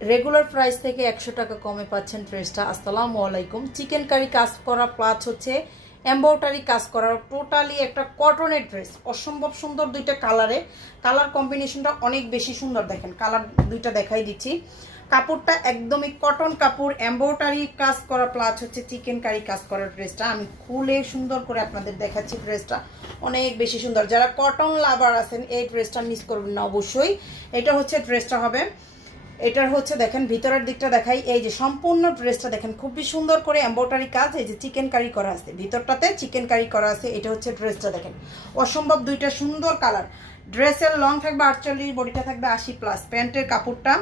Regular price থেকে 100 টাকা কমে পাচ্ছেন ড্রেসটা। আসসালামু আলাইকুম। চিকেন কারি কাজ করা প্লাস হচ্ছে এমব্রয়ডারি কাজ করা, টোটালি একটা কটনের ড্রেস, অসম্ভব সুন্দর। দুইটা কালার কম্বিনেশনটা অনেক বেশি সুন্দর। দেখেন কালার দুইটা দেখাই দিচ্ছি। কাপড়টা একদমই কটন কাপড়, এমব্রয়ডারি কাজ করা প্লাস হচ্ছে চিকেন কারি কাজ করা ড্রেসটা। আমি খুলে সুন্দর করে আপনাদের দেখাচ্ছি। ড্রেসটা অনেক বেশি সুন্দর। যারা কটন লাভার আছেন এই ড্রেসটা মিস করবেন না অবশ্যই। এটা হচ্ছে ড্রেসটা হবে, এটার হচ্ছে দেখেন ভিতরের দিকটা দেখাই। এই যে সম্পূর্ণ ড্রেসটা দেখেন খুবই সুন্দর করে এমব্রয়ডারি কাজ, এই যে চিকেন কারি করা আছে, ভিতরটাতে চিকেন কারি করা আছে। এটা হচ্ছে ড্রেসটা দেখেন, অসম্ভব দুইটা সুন্দর কালার। ড্রেসের লং থাকবে 48, বডিটা থাকবে 80+। প্যান্টের কাপড়টা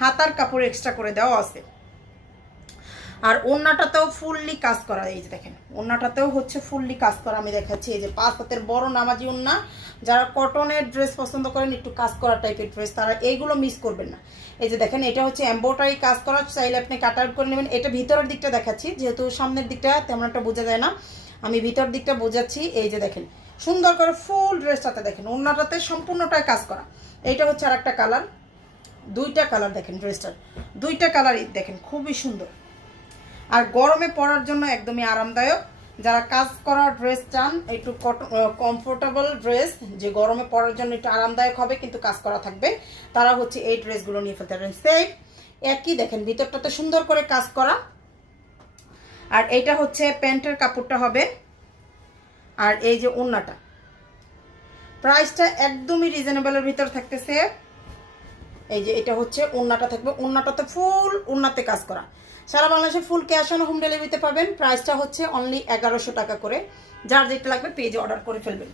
হাতার কাপড় এক্সট্রা করে দেওয়া আছে। আর ওড়নাটাতেও ফুললি কাজ করা, এই যে দেখেন ওড়নাটাতেও হচ্ছে ফুললি কাজ করা। আমি দেখাচ্ছি এই যে 5 হাতের বড় নামাজি ওড়না। যারা কটনের ড্রেস পছন্দ করেন, একটু কাজ করা টাইপের ড্রেস, তারা এইগুলো মিস করবেন না। এই যে দেখেন এটা হচ্ছে এমব্রয়ডারি কাজ করা, চাইলে আপনি কাট আউট করে নেবেন। এটা ভিতরের দিকটা দেখাচ্ছি, যেহেতু সামনের দিকটা তেমন একটা বোঝা যায় না, আমি ভিতর দিকটা বোঝাচ্ছি। এই যে দেখেন সুন্দর করে ফুল ড্রেসটাতে দেখেন ওড়নাটাতে সম্পূর্ণটাই কাজ করা। এইটা হচ্ছে আর একটা কালার, দুইটা কালার দেখেন ড্রেসটার, দুইটা কালারই দেখেন খুবই সুন্দর। আর গরমে পরার জন্য একদমই আরামদায়ক। যারা কাজ করা ড্রেস চান, একটু কমফোর্টেবল ড্রেস, যে গরমে পরার জন্য একটু আরামদায়ক হবে কিন্তু কাজ করা থাকবে, তারা হচ্ছে এই ড্রেসগুলো নিয়ে ফেলতে পারেন। সেম একই দেখেন ভিতরটাতে সুন্দর করে কাজ করা। আর এইটা হচ্ছে প্যান্টের কাপড়টা হবে। আর এই যে ওড়নাটা, প্রাইসটা একদমই রিজনেবলের ভিতর থাকতেছে। এই যে এটা হচ্ছে ওড়নাটা থাকবে, ওড়নাটাতে ফুল ওড়নাতে কাজ করা। সারা বাংলাদেশে ফুল ক্যাশ অন হোম ডেলিভারিতে পাবেন। প্রাইসটা হচ্ছে অনলি 1100 টাকা করে। যার যেটা লাগবে পেজে অর্ডার করে ফেলবেন।